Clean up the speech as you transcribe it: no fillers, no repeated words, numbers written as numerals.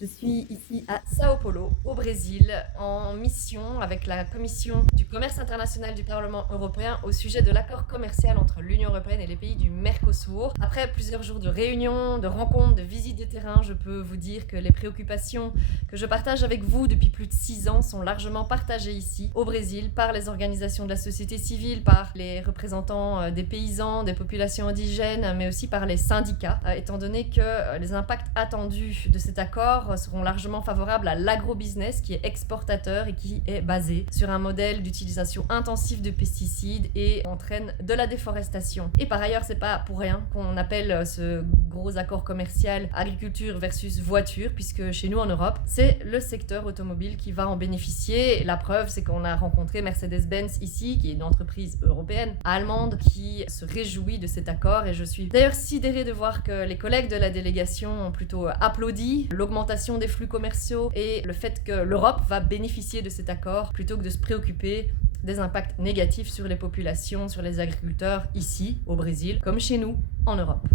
Je suis ici à Sao Paulo, au Brésil, en mission avec la Commission du commerce international du Parlement européen au sujet de l'accord commercial entre l'Union européenne et les pays du Mercosur. Après plusieurs jours de réunions, de rencontres, de visites de terrain, je peux vous dire que les préoccupations que je partage avec vous depuis plus de 6 ans sont largement partagées ici, au Brésil, par les organisations de la société civile, par les représentants des paysans, des populations indigènes, mais aussi par les syndicats, étant donné que les impacts attendus de cet accord seront largement favorables à l'agrobusiness qui est exportateur et qui est basé sur un modèle d'utilisation intensive de pesticides et entraîne de la déforestation. Et par ailleurs, c'est pas pour rien qu'on appelle ce gros accord commercial agriculture versus voiture, puisque chez nous en Europe, c'est le secteur automobile qui va en bénéficier. La preuve, c'est qu'on a rencontré Mercedes-Benz ici, qui est une entreprise européenne, allemande, qui se réjouit de cet accord. Et je suis d'ailleurs sidérée de voir que les collègues de la délégation ont plutôt applaudi l'augmentation des flux commerciaux et le fait que l'Europe va bénéficier de cet accord plutôt que de se préoccuper des impacts négatifs sur les populations, sur les agriculteurs ici au Brésil, comme chez nous en Europe.